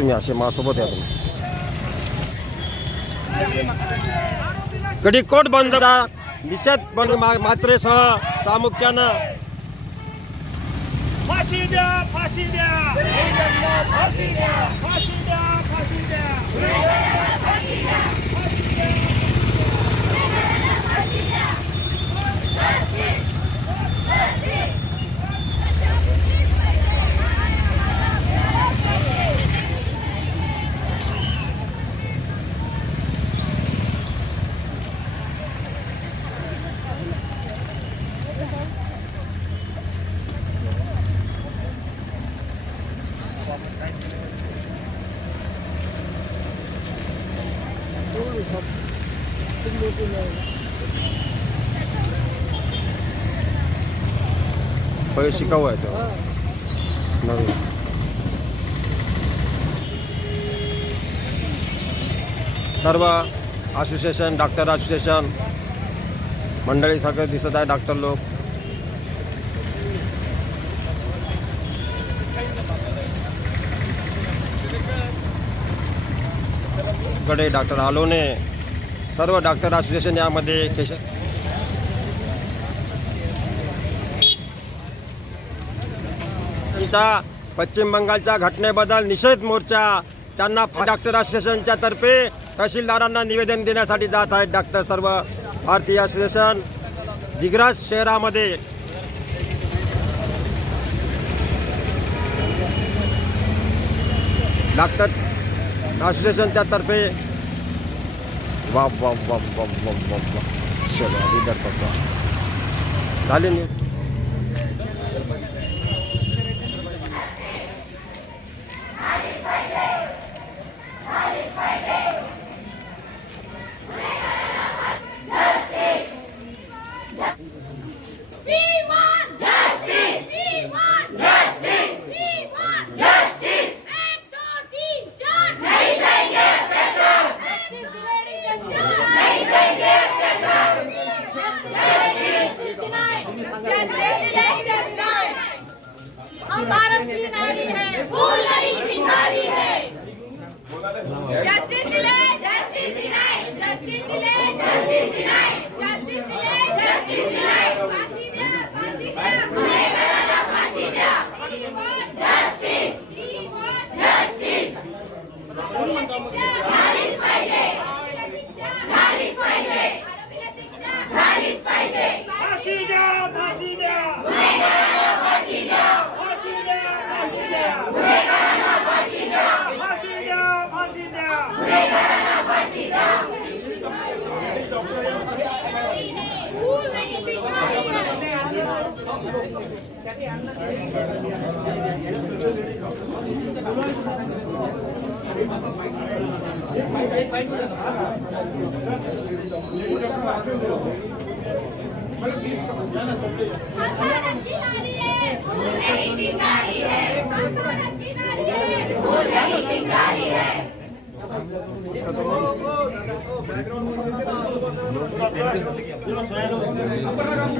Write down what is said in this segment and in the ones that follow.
तुम्ही असे माझ्यासोबत या तुम्ही. कधी कोट बंद करा. निषेध बंद मात्रेसह प्रामुख्यानं. फाशी द्या फाशी द्या. फाशी द्या फाशी द्या. फाशी द्या. पहिले शिकाऊ आहे तेव्हा नवीन सर्व असोसिएशन डॉक्टर असोसिएशन मंडळी सगळे दिसत आहे डॉक्टर लोक. कडे डॉक्टर आलोने. सर्व डॉक्टर असोसिएशन यामध्ये केश त्यांचा पश्चिम बंगालच्या घटनेबद्दल निषेध मोर्चा त्यांना डॉक्टर असोसिएशनच्या तर्फे तहसीलदारांना निवेदन देण्यासाठी जात आहेत डॉक्टर सर्व भारतीय असोसिएशन दिग्रस शहरामध्ये डॉक्टर असोसिएशनच्या तर्फे वा वा वा वा वा वा वा झाले দিলে background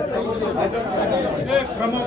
है हम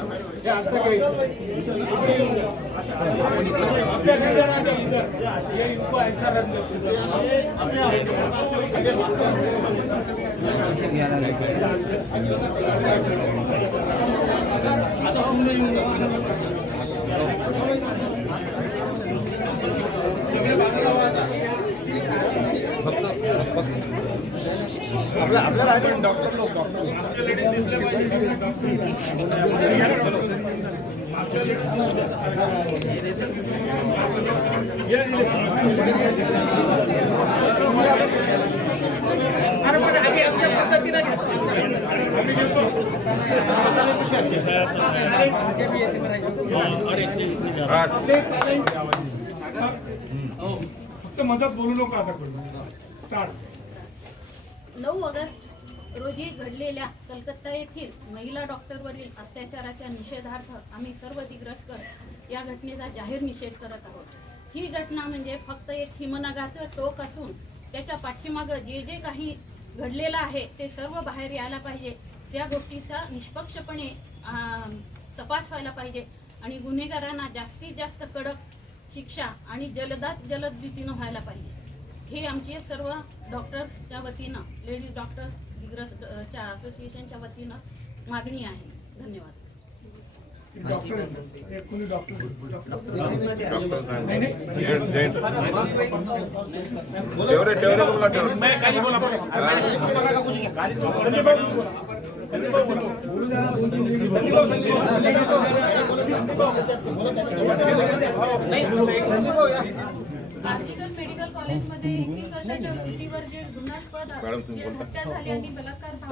नारी है फूल नहीं चिंगारी फक्त मदत बोलू नको आता करू स्टार्ट नऊ ऑगस्ट रोजी घडलेल्या कलकत्ता येथील महिला डॉक्टरवरील अत्याचाराच्या निषेधार्थ आम्ही सर्व दिग्रस्कर या घटनेचा जाहीर निषेध करत आहोत. ही घटना म्हणजे फक्त एक हिमनगाचं टोक असून त्याच्या पाठीमागं जे जे काही घडलेलं आहे ते सर्व बाहेर यायला पाहिजे. त्या गोष्टीचा निष्पक्षपणे तपास व्हायला पाहिजे आणि गुन्हेगारांना जास्तीत जास्त कडक शिक्षा आणि जलदात जलद रीतीनं व्हायला पाहिजे. हे आमचे सर्व डॉक्टर्सच्या वतीनं लेडीज डॉक्टर्स दिग्रसच्या असोसिएशनच्या वतीनं मागणी आहे धन्यवाद मेडिकल कॉलेजमध्ये एकतीस वर्षाच्या मुलीवर जे गुन्हास्पद जे हत्या झाली आणि बलात्कार झाला.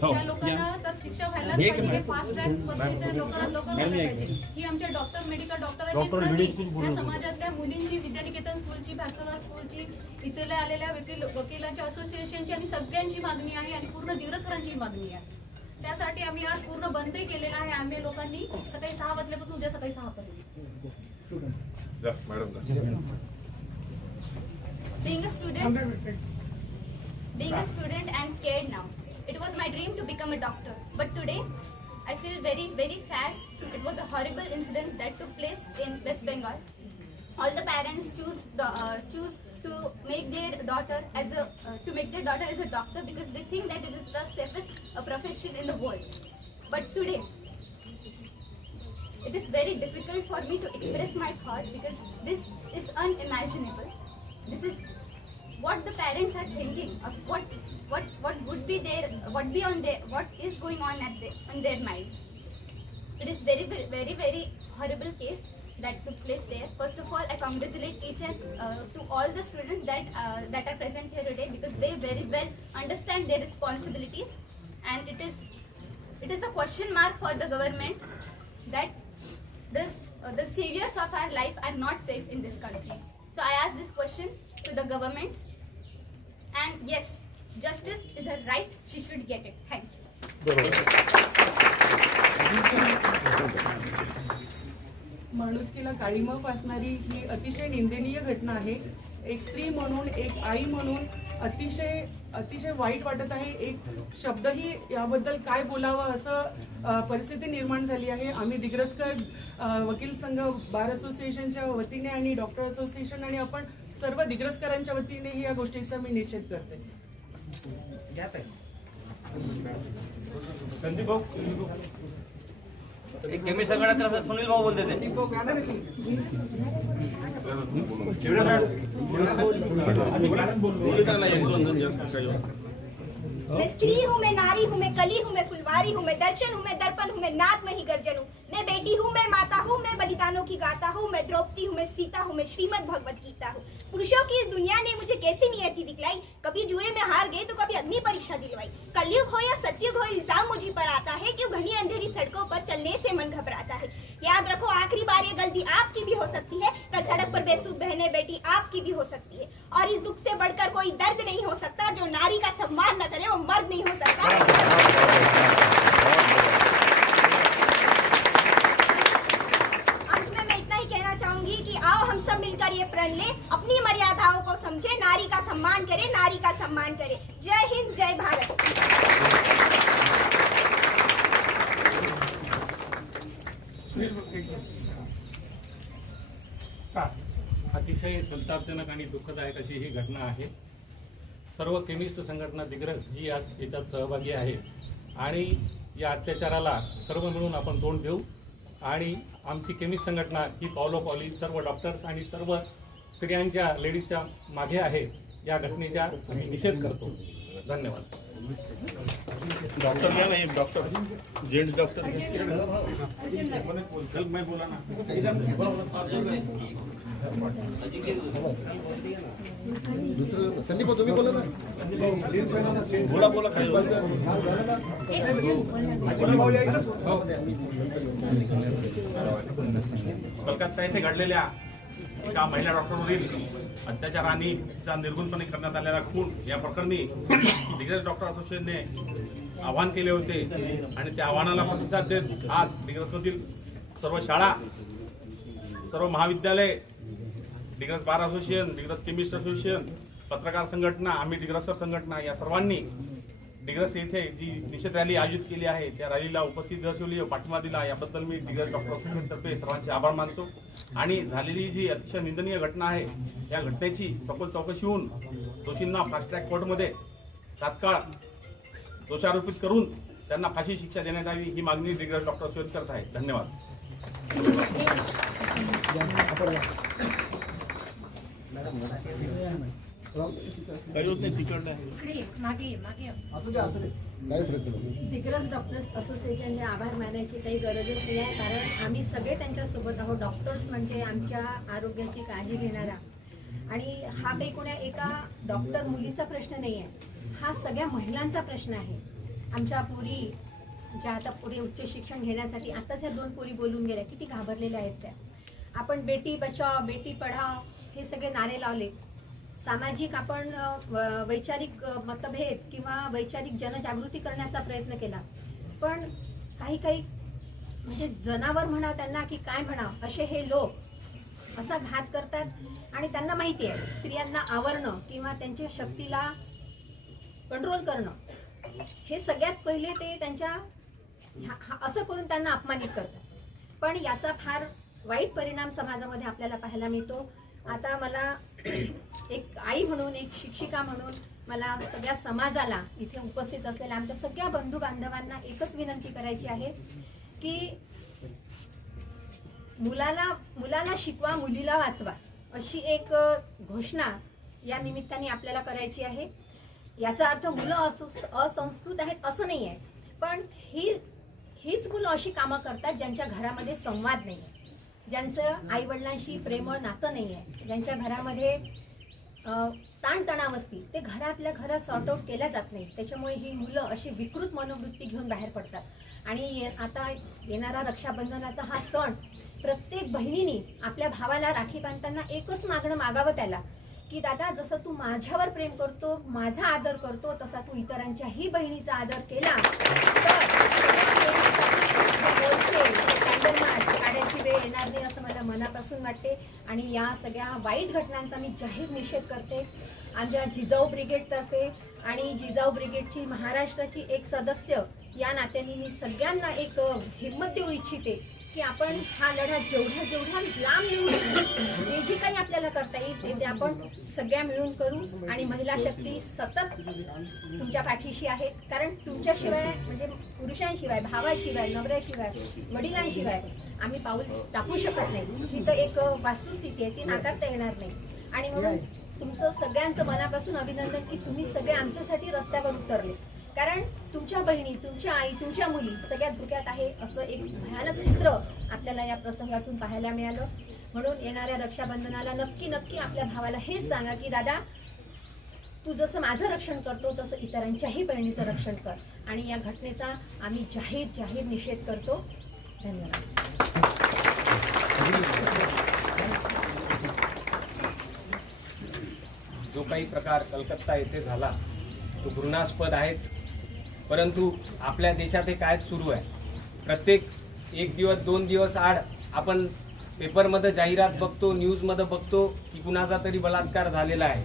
त्या लोकांना तर शिक्षा व्हायलाच पाहिजे. हे फास्ट ट्रॅक पद्धतीने व्हायला पाहिजे. ही आमच्या डॉक्टर मेडिकल या समाजातल्या मुलींची विद्यानिकेतन स्कूलची बॅचलर स्कूलची इथल्या आलेल्या वकील वकिलांच्या असोसिएशनची आणि सगळ्यांची मागणी आहे आणि पूर्ण दिग्रसरांची मागणी आहे. त्यासाठी आम्ही आज पूर्ण बंद केलेला आहे. आम्ही लोकांनी सकाळी सहा वाजल्यापासून उद्या सकाळी सहा पर्यंत. Being a student, being a student, I'm scared now. It was my dream to become a doctor, but today I feel very, very sad. It was a horrible incident that took place in West Bengal. All the parents choose uh, choose to make their daughter as a uh, to make their daughter as a doctor because they think that it is the safest uh, profession in the world. But today, it is very difficult for me to express my thought because this is unimaginable. This is what the parents are thinking of what what what would be their what be on their what is going on at on their mind. It is very very very horrible case that took place there. First of all, I congratulate each and uh, to all the students that uh, that are present here today because they very well understand their responsibilities, and it is it is the question mark for the government that this uh, the saviors of our life are not safe in this country. So I asked this question to the government, and yes, justice is a right. She should get it. Thank you. माणुसकीला काळीमा फासणारी ही अतिशय निंदनीय घटना आहे एक स्त्री म्हणून एक आई म्हणून अतिशय अतिशय वाईट वाटत आहे. एक शब्दही याबद्दल काय बोलावं असं परिस्थिती निर्माण झाली आहे. आम्ही दिग्रसकर वकील संघ बार असोसिएशनच्या वतीने आणि डॉक्टर असोसिएशन आणि आपण सर्व दिग्रसकरांच्या वतीने या गोष्टीचा मी निषेध करते. एक सुनील भाऊ बोलते मैं स्त्री हूँ मैं नारी हूँ मैं कली हूँ मैं फुलवारी हूँ मैं दर्शन हूँ मैं दर्पण हूँ मैं नाद में ही गर्जन हूँ मैं बेटी हूँ मैं माता हूँ मैं बलिदानों की गाता हूँ मैं द्रौपदी हूँ मैं सीता हूँ मैं श्रीमद भगवत गीता हूँ पुरुषों की इस दुनिया ने मुझे कैसी नियति दिखलाई कभी जुए में हार गए तो कभी अग्नि परीक्षा दिलवाई कलयुग हो या सतयुग हो इल्ज़ाम मुझे पर आता है कि घनी अंधेरी सड़कों पर चलने से मन घबराता है याद रखो आखिरी बार ये गलती आपकी भी हो है सड़क बेसुध बहने बेटी आपकी भी हो सकती है। और इस दुख से बढ़कर कोई दर्द नहीं हो सकता, जो नारी का सम्मान न करे, वो मर्द नहीं हो सकता। अंत में मैं इतना ही कहना चाहूँगी कि आओ हम सब मिलकर ये प्रण ले, अपनी मर्यादाओं को समझे, नारी का सम्मान करे, नारी का सम्मान करें। संतापजनक आणि दुःखदायक अशी ही घटना आहे. सर्व केमिस्ट संघटना दिग्रस ही आज याच्यात सहभागी आहे. आणि या अत्याचाराला सर्व मिळून आपण तोंड देऊ. आणि आमची केमिस्ट संघटना ही पॉलो पॉली सर्व डॉक्टर्स आणि सर्व स्त्रियांच्या लेडीजच्या मागे आहे. या घटनेचा आम्ही निषेध करतो. धन्यवाद. डॉक्टर डॉक्टर जेंट्स डॉक्टर बोला बोला काय कलकत्ता येथे घडलेल्या एका महिला डॉक्टरवरील अत्याचार आणि तिचा निर्गुणपणे करण्यात आलेला खून या प्रकरणी दिग्रज डॉक्टर असोसिएशनने आवाहन केले होते आणि त्या आव्हानाला प्रतिसाद देत आज दिग्रजमधील सर्व शाळा सर्व महाविद्यालय Digras bar association Digras chemist association पत्रकार संघटना आम्ही डिग्रसकर संघटना या सर्वांनी डिग्रस येथे जी निषेध रॅली आयोजित केली आहे त्या रॅलीला उपस्थित दर्शवली पाठिंबा दिला. याबद्दल मी डिग्रस डॉक्टर असोसिएशनतर्फे सर्वांचे आभार मानतो. आणि झालेली जी अतिशय निंदनीय घटना आहे या घटनेची सखोल चौकशी होऊन दोषींना फास्ट ट्रॅक कोर्टमध्ये तात्काळ दोषारोपित करून त्यांना फाशी शिक्षा देण्यात यावी ही मागणी डिग्रस डॉक्टर असोसिएशन करत आहे धन्यवाद. दिग्रस डॉक्टर्स असोसिएशनने आभार मानायची काही गरजच नाही आहे कारण आम्ही सगळे त्यांच्यासोबत आहोत. डॉक्टर्स म्हणजे आमच्या आरोग्याची काळजी घेणारा. आणि हा काही कोण्या एका डॉक्टर मुलीचा प्रश्न नाही आहे हा सगळ्या महिलांचा प्रश्न आहे. आमच्या पोरी ज्या आता पुढे उच्च शिक्षण घेण्यासाठी आताच या दोन पोरी बोलून गेल्या. किती घाबरलेल्या आहेत त्या. आपण बेटी बचाव बेटी पढाव हे सगळे नारे लावले. सामाजिक आपण व- वैचारिक मतभेद किंवा वैचारिक जनजागृती करण्याचा प्रयत्न केला. पण काही काही म्हणजे जनावर म्हणा त्यांना की काय म्हणा असे हे लोक असा घात करतात. आणि त्यांना माहिती आहे स्त्रियांना आवरणं किंवा त्यांच्या शक्तीला कंट्रोल करणं हे सगळ्यात पहिले ते त्यांच्या ह्या- हा- असं करून त्यांना अपमानित करतात. पण याचा फार वाईट परिणाम समाजामध्ये आपल्याला पाहायला मिळतो. हो. आता मला एक आई म्हणून एक शिक्षिका म्हणून मला सगळ्या समाजाला इथे उपस्थित असलेल्या आमच्या सगळ्या बंधू बांधवांना एकच विनंती करायची आहे की मुलाला मुलाला शिकवा मुलीला वाचवा अशी एक घोषणा या निमित्ताने आपल्याला करायची आहे. याचा अर्थ मुलं असु- असंस्कृत आहेत असं नाही आहे पण ही हीच मुलं अशी कामं करतात ज्यांच्या घरामध्ये संवाद नाही आहे ज्यांचं आई वडिलांशी प्रेमळ नातं नाही आहे ज्यांच्या घरामध्ये ताणतणाव असतील ते घरातल्या घरात सॉर्ट आउट केल्या जात नाही त्याच्यामुळे ही मुलं अशी विकृत मनोवृत्ती घेऊन बाहेर पडतात. आणि ये- आता येणारा रक्षाबंधनाचा हा सण प्रत्येक बहिणीने आपल्या भावाला राखी बांधताना एकच मागणं मागावं त्याला की दादा जसं तू माझ्यावर प्रेम करतो माझा आदर करतो तसा तू इतरांच्याही बहिणीचा आदर केला तर येणार नाही असं मला मनापासून वाटते. आणि या सगळ्या वाईट घटनांचा मी जाहीर निषेध करते. आमच्या जिजाऊ ब्रिगेडतर्फे आणि जिजाऊ ब्रिगेडची महाराष्ट्राची एक सदस्य या नात्याने मी सगळ्यांना एक हिंमत देऊ इच्छिते. की आपण हा लढा जेवढ्या जेवढ्या लांब नेऊन जे जे काही आपल्याला करता येईल ते- ते आपण सगळ्या मिळून करू आणि महिला शक्ती सतत तुमच्या पाठीशी आहे. कारण तुमच्याशिवाय म्हणजे पुरुषांशिवाय भावाशिवाय नवऱ्याशिवाय वडिलांशिवाय आम्ही पाऊल टाकू शकत नाही. ही तर एक वास्तुस्थिती आहे. ती नाकारता येणार नाही. आणि म्हणून तुमचं सगळ्यांचं मनापासून अभिनंदन की तुम्ही सगळे आमच्यासाठी रस्त्यावर उतरले. कारण तुमच्या बहिणी तुमच्या आई तुमच्या मुली सगळ्यात धोक्यात आहे असं एक भयानक चित्र आपल्याला या प्रसंगातून पाहायला मिळालं. म्हणून येणाऱ्या रक्षाबंधनाला नक्की नक्की आपल्या भावाला हेच सांगा की दादा तू जसं माझं रक्षण करतो तसं इतरांच्याही बहिणीचं रक्षण कर आणि या घटनेचा आम्ही जाहीर जाहीर निषेध करतो. धन्यवाद. जो काही प्रकार कलकत्ता येथे झाला तो घृणास्पद आहेच. परंतु आपल्या देशात हे काय सुरू आहे? प्रत्येक एक दिवस दोन दिवस आड आपण पेपरमध्ये जाहिरात बघतो न्यूजमध्ये बघतो की कुणाचा तरी बलात्कार झालेला आहे.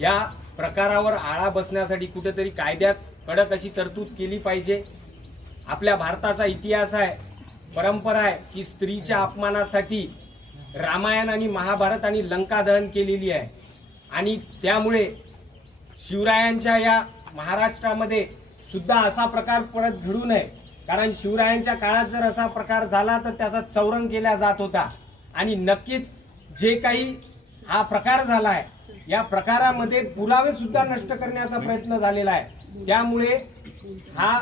या प्रकारावर आळा बसण्यासाठी कुठेतरी कायद्यात कडक अशी तरतूद केली पाहिजे. आपल्या भारताचा इतिहास आहे परंपरा आहे की स्त्रीच्या अपमानासाठी रामायण आणि महाभारत आणि लंका दहन केलेली आहे. आणि त्यामुळे शिवरायांच्या या महाराष्ट्रामध्ये सुद्धा असा प्रकार परत घडू नये. कारण शिवरायांच्या काळात जर असा प्रकार झाला तर त्याचा चौरंग केला जात होता. आणि नक्कीच जे काही हा प्रकार झाला आहे या प्रकारामध्ये पुरावे सुद्धा नष्ट करण्याचा प्रयत्न झालेला आहे. त्यामुळे हा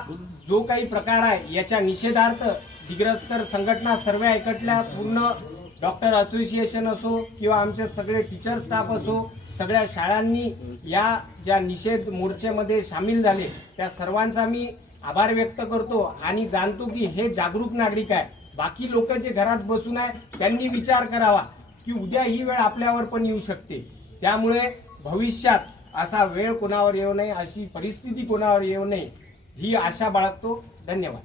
जो काही प्रकार आहे याच्या निषेधार्थ दिग्रस्कर संघटना सर्व एकटल्या पूर्ण डॉक्टर असोसिएशन असो किंवा आमचे सगळे टीचर स्टाफ असो सगळ्या शाळांनी या ज्या निषेध मोर्चेमध्ये सामील झाले त्या सर्वांचा मी आभार व्यक्त करतो आणि जाणतो की हे जागरूक नागरिक आहे. बाकी लोक जे घरात बसून आहे त्यांनी विचार करावा की उद्या ही वेळ आपल्यावर पण येऊ शकते. त्यामुळे भविष्यात असा वेळ कोणावर येऊ नये अशी परिस्थिती कोणावर येऊ नये ही आशा बाळगतो. धन्यवाद.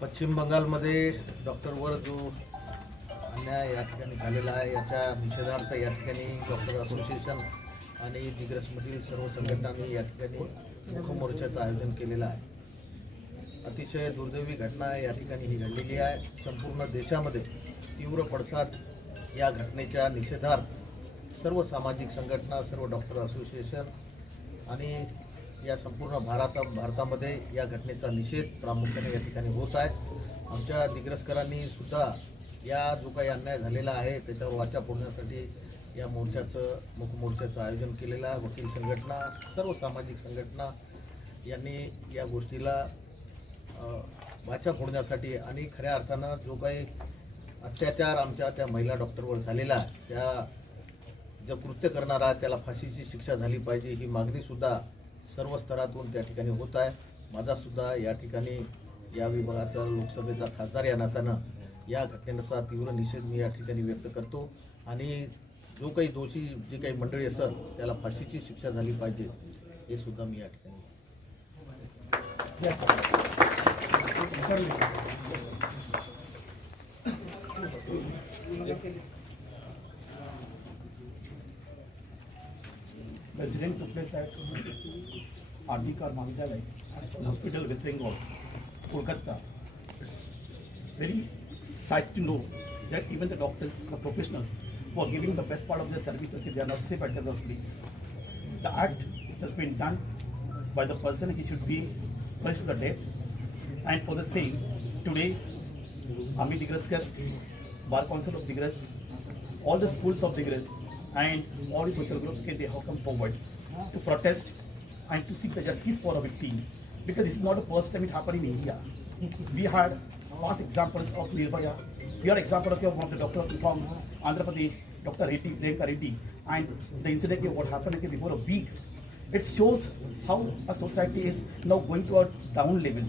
पश्चिम बंगालमध्ये डॉक्टरवर जो अन्याय या ठिकाणी झालेला आहे याच्या निषेधार्थ या ठिकाणी डॉक्टर असोसिएशन आणि दिग्रसमधील सर्व संघटनांनी या ठिकाणी मुखमोर्चाचं आयोजन केलेलं आहे. अतिशय दुर्दैवी घटना या ठिकाणी ही घडलेली आहे. संपूर्ण देशामध्ये तीव्र पडसाद या घटनेच्या निषेधार्थ सर्व सामाजिक संघटना सर्व डॉक्टर असोसिएशन आणि या संपूर्ण भारता भारतामध्ये या घटनेचा निषेध प्रामुख्याने या ठिकाणी होत आहे. आमच्या दिग्रसकरांनी सुद्धा या जो काही अन्याय झालेला आहे त्याच्यावर वाचा फोडण्यासाठी या मोर्चाचं मुखमोर्चाचं आयोजन केलेलं आहे. वकील संघटना सर्व सामाजिक संघटना यांनी या गोष्टीला वाचा फोडण्यासाठी आणि खऱ्या अर्थानं जो काही अत्याचार आमच्या त्या महिला डॉक्टरवर झालेला त्या जो कृत्य करणारा त्याला फाशीची शिक्षा झाली पाहिजे ही मागणीसुद्धा सर्व स्तरातून त्या ठिकाणी होत आहे. माझासुद्धा या ठिकाणी या विभागाचा लोकसभेचा खासदार या नात्यानं या घटनेचा तीव्र निषेध मी या ठिकाणी व्यक्त करतो. आणि जो काही दोषी जी काही मंडळी असेल त्याला फाशीची शिक्षा झाली पाहिजे हे सुद्धा मी या ठिकाणी The incident took place at Arjikar Mahavidyalaya Hospital, with Bengal, Kolkata. It's very sad to know that even the doctors, the professionals, who are giving the best part of their service, okay, they are not safe at their workplace. The act which has been done by the person, he should be punished to the death. And for the same, today, Digraskar, Bar Council of Digras, all the schools of Digras, and all the social groups, okay, they have come forward to protest and to seek the justice for a victim. Because this is not the first time it happened in India. We had past examples of Nirbhaya. We had example of one of the doctor from Andhra Pradesh, Dr. Reddy, Priyanka Reddy, and the incident of what happened before a week. It shows how a society is now going to a down level.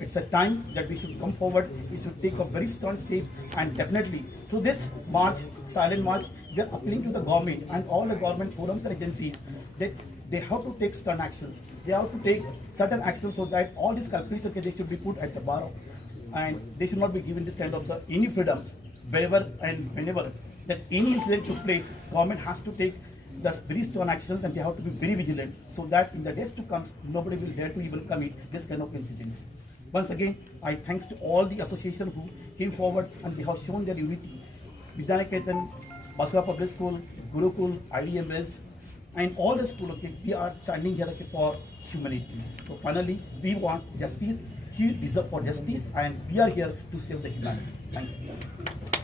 It's a time that we should come forward, we should take a very stern step, and definitely through this march, silent march, we are appealing to the government and all the government forums and agencies that they have to take stern actions. They have to take certain actions so that all these culprits, okay, they should be put at the bar, and they should not be given this kind of the any freedoms wherever and whenever that any incident took place. Government has to take the very stern actions and they have to be very vigilant so that in the days to come, nobody will dare to even commit this kind of incidents. Once again, I thanks to all the association who came forward and they have shown their unity. Vidyalaya Ketan, Baswa Public School, Gurukul, IDMS, and all the school, okay, we are standing here for humanity. So finally, we want justice. She deserves for justice, and we are here to save the humanity. Thank you.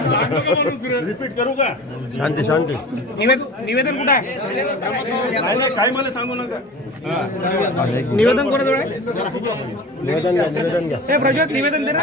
Repeat करू का शांती शांती. निवेदन कुठं आहे? नाही, नाही, काही मला सांगू नका. हा. निवेदन कोणाजवळ आहे? निवेदन घ्या निवेदन घ्या. हे प्रज्वत निवेदन दे ना.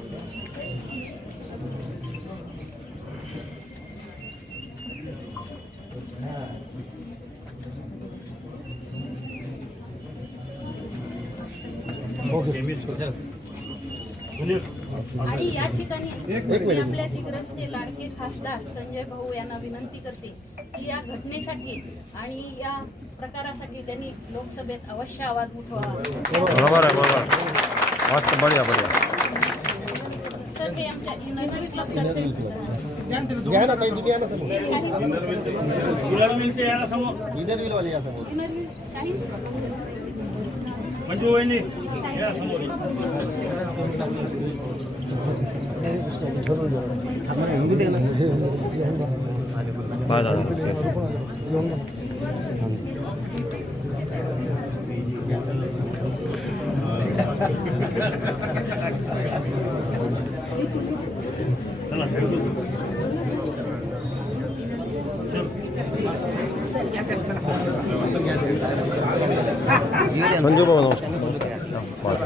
आणि या ठिकाणी मी आपल्या दिग्रसचे लाडके खासदार संजय भाऊ यांना विनंती करते की या घटनेसाठी आणि या प्रकारासाठी त्यांनी लोकसभेत अवश्य आवाज उठवावा बरोबर आहे बरोबर मस्त बढिया बढिया सर हे आमच्या Pode.